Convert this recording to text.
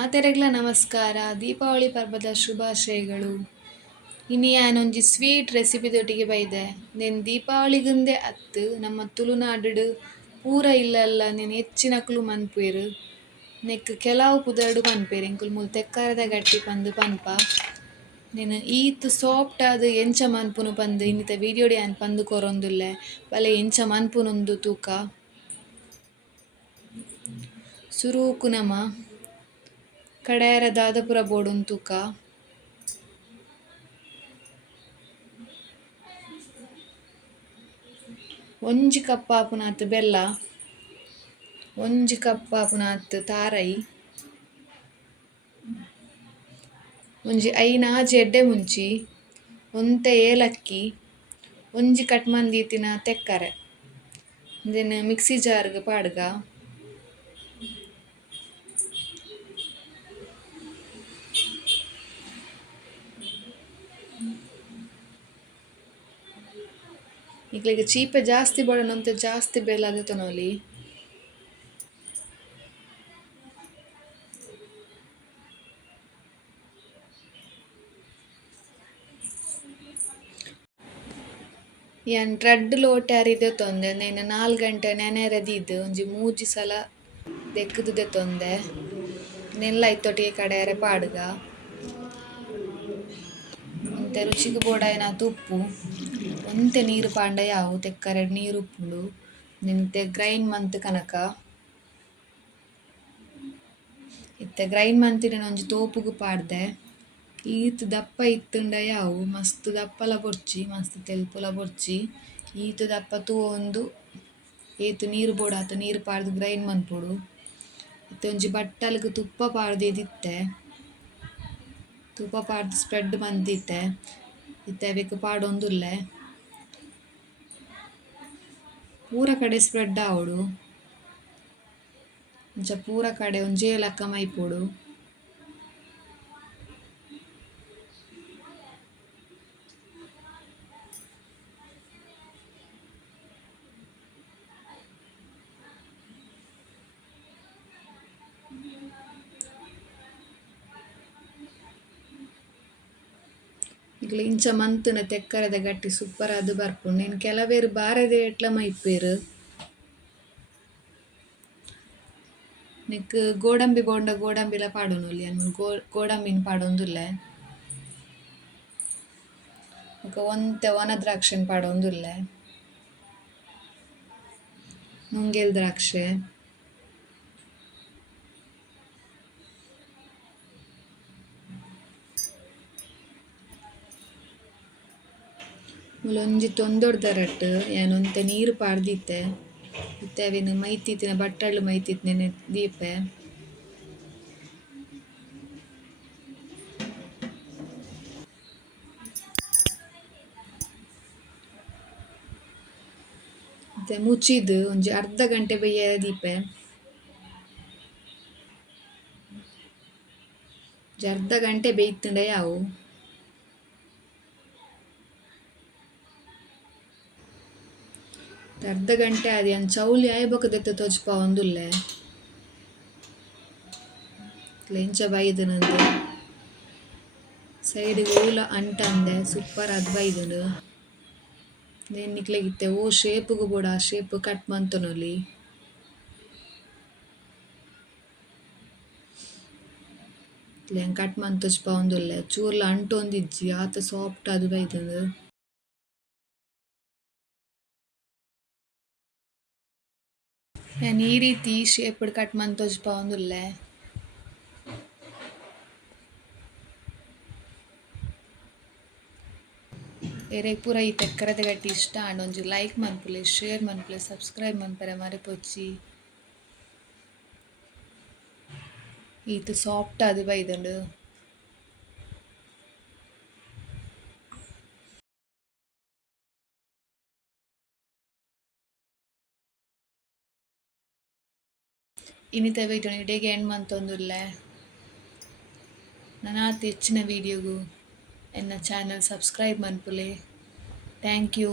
ಮಾತೆರೆಗ್ಲ ನಮಸ್ಕಾರ. ದೀಪಾವಳಿ ಪರ್ವದ ಶುಭಾಶಯಗಳು. ಇನ್ನು ಯಾನೊಂಜಿ ಸ್ವೀಟ್ ರೆಸಿಪಿದೊಟ್ಟಿಗೆ ಬೈದೆ. ನೆನ್ ದೀಪಾವಳಿಗುಂದೆ ಅತ್ತು ನಮ್ಮ ತುಳುನಾಡು ಪೂರ ಇಲ್ಲಲ್ಲ ನೆನ್ ಹೆಚ್ಚಿನಕ್ಲು ಮನ್ಪೇರು ನೆಕ್ ಕೆಲವು ಪುದರ್ಡು ಪನ್ಪೇರು ಎಂಕುಲು ಮೂಲ ತೆಕ್ಕರದ ಗಟ್ಟಿ ಪಂದು ಪನ್ಪ. ನೀನು ಈತ್ ಸಾಫ್ಟ್ ಆದ ಎಂಚ ಮನ್ಪುನು ಪಂದ್ ಇನ್ನಿತ ವಿಡಿಯೋಡ್ ಯಾನ್ ಪಂದ್ ಕೊರೊಂದುಲ್ಲೆ. ಬಲೆ ಎಂಚ ಮನ್ಪುನೊಂದು ತೂಕ. ಸುರೂಕು ನಮ. ಕಡಾಯರ ದಾದಪುರ ಬೋಡುನ್ ತೂಕ. ಒಂಜಿ ಕಪ್ ಆಪುನಾತ್ ಬೆಲ್ಲ, ಒಂಜಿ ಕಪ್ ಆಪುನಾತ್ ತಾರೈ, ಒಂಜಿ ಐನಾಜಿ ಎಡ್ಡೆ ಮುಂಚಿ, ಒಂತೆ ಏಲಕ್ಕಿ, ಒಂಜಿ ಕಟ್ ಮಂದೀತಿನ ತೆಕ್ಕರೆ. ದೆನ್ ಮಿಕ್ಸಿ ಜಾರ್ಗ್ ಪಾಡ್ಗ. ಇಕ್ಲೆಗ್ ಚೀಪೆ ಜಾಸ್ತಿ ಬಡೋಣಂತೆ ಜಾಸ್ತಿ ಬೆಲ್ಲ ದೆತೊನೊಲಿ ಏನು ರಡ್ಡ್ ಲೋಟ ದೆತೊಂದೆ ಎಂದೆನ ನಾಲ್ ಗಂಟೆ ನೆನೆ ರೆದಿದ್ದು ಒಂಜಿ ಮೂಜಿ ಸಲ ದೆಕ್ಕದುದೆ ತೊಂದೆ. ನೆಲ್ಲ ಇತ್ತೊಟ್ಟಿಗೆ ಕಡಾಯರೆ ಪಾಡ್ಗ. ಒಂತೆ ರುಚಿಗ್ ಬೋಡಾಯಿನ ತುಪ್ಪು ಒಂತೆ ನೀರು ಪಾಂಡ ಯಾವು ತೆಕ್ಕರೆಡ್ ನೀರು ಉಪ್ಪುಂಡು, ನಿಂತೆ ಗ್ರೈಂಡ್ ಮಂತ್ ಕನಕ. ಇತ್ತೆ ಗ್ರೈಂಡ್ ಮಂತಿನ ಒಂಜಿ ತೋಪುಗು ಪಾಡ್ದೆ, ಈತ್ ದಪ್ಪ ಇತ್ತುಂಡ ಯಾವು, ಮಸ್ತ್ ದಪ್ಪಲ ಬೊರ್ಚಿ ಮಸ್ತ್ ತೆಲುಪುಲ ಬೊರ್ಚಿ ಈತ್ ದಪ್ಪ ತೂವೊಂದು, ಏತು ನೀರು ಬೋಡಾತ ನೀರು ಪಾಡ್ದ್ ಗ್ರೈಂಡ್ ಮನ್ಪೊಡು ಇತ್ತೆ ಒಂಜಿ ಬಟ್ಟಲ್ಗ್ ತುಪ್ಪ ಪಾಡ್ದು ಎದಿತ್ತೆ. ತುಪ್ಪ ಪಾಡ್ ಸ್ಪ್ರೆಡ್ ಮಂತಿತ್ತೆ ಇತ್ತೆ ಅವೆಗ್ ಪಾಡೊಂದುಲ್ಲೆ. ಪೂರ ಕಡೆ ಸ್ಪ್ರೆಡ್ ಆವೊಡು. ಅಂಚ ಪೂರ ಕಡೆ ಒಂಜೇ ಲಕ್ಕ ಮೈಪೊಡು. ಇಕ್ಲೆ ಇಂಚ ಮಂತುನ ತೆಕ್ಕರೆದ ಗಟ್ಟಿ ಸೂಪರ್ ಆದ್ ಬರ್ಪುಂಡು ನೆನ್ ಕೆಲವೆರ್ ಬಾರೆದೆ ಎಟ್ಲ ಮೈಪ್ಪೆರ್ ನೆಕ್ ಗೋಡಂಬಿ ಬೋಂಡ ಗೋಡಂಬಿಲ ಪಾಡೊನೊಲಿ ಯಾನ್ ಗೋ, ಗೋಡಂಬಿನ್ ಪಾಡೊಂದುಲ್ಲೆ ಬೊಕ ಒಂತೆ ಒಣ ದ್ರಾಕ್ಷೆನ್ ಪಾಡೊಂದುಲ್ಲೆ ನುಂಗೆಲ್ ದ್ರಾಕ್ಷೆ. ಮೂಲೊಂಜಿ ತೊಂದೊಡ್ದ ರಟ್ ಯಾನ್ ಒಂತೆ ನೀರ್ ಪಾಡ್ದಿತ್ತೆ. ಇತ್ತೆ ಅವೆನ್ ಮೈತಿತ್ತಿನ ಬಟ್ಟಲ್ ಮೈತಿತ್ತಿನ ದೀಪೆ. ಇತ್ತೆ ಮುಚಿದ್ ಒಂಜಿ ಅರ್ಧ ಗಂಟೆ ಬಯ್ಯ ದೀಪೆ. ಅರ್ಧ ಗಂಟೆ ಬೇಯ್ತುಂಡ ಯಾವು. ಅರ್ಧ ಗಂಟೆ ಆದಿ ಅನ್ ಚೌಲಿ ಆಯೆ ಒಂದುಲ್ಲೆ. ಲೆಂಚ ಬೈದ್ಂದ್ ಸೈಡ್ಗ್ ಅಂಟ ಅಂಟಂದೆ ಸೂಪರ್ ಆದ್ ಬೈದನು ನೆನ್ ನಿಕ್ಲೆಗ್ ಓ ಶೇಪ್ಗ್ ಬೋಡ ಆ ಶೇಪ್ ಕಟ್ ಮಂತೊನೊಲಿ. ಇತ್ಲೆ ಕಟ್ ಮಂತಜ್ಪ ತೋಜ್ಪಾವೊಂದುಲ್ಲೆ ಚೂರ್ಲ ಅಂಟೊಂದಿಜ್ಜಿ ಆತ ಸಾಫ್ಟ್ ಆದ್ ಬೈದ್ಂಡ್ ಯಾನ್ ಈ ರೀತಿ ಶೇಪ್ಡ್ ಕಟ್ ಮಂತ್ ತೋಜ್ಪಾವೊಂದುಲ್ಲೆ ಎರೆಗ್ ಪೂರ ಈ ತೆಕ್ಕರೆದ ಗಟ್ಟಿ ಇಷ್ಟ ಆಂಡ ಒಂಜಿ ಲೈಕ್ ಮನ್ಪುಲೆ ಶೇರ್ ಮನ್ಪುಲೆ ಸಬ್ಸ್ಕ್ರೈಬ್ ಮನ್ಪರೆ ಮರೆಪೊಚ್ಚಿ ಈತ್ ಸಾಫ್ಟ್ ಆದ್ ಬೈದ್ಂಡ್ ಇನ್ನಿತ ವೀಡಿಯೋನ ಇಡೆಗೆ ಎಂಡ್ ನನ್ನ ಅತಿ ಹೆಚ್ಚಿನ ವೀಡಿಯೋಗೂ ಎನ್ನ ಚಾನಲ್ ಸಬ್ಸ್ಕ್ರೈಬ್ ಮನ್ಪುಲೆ. Thank you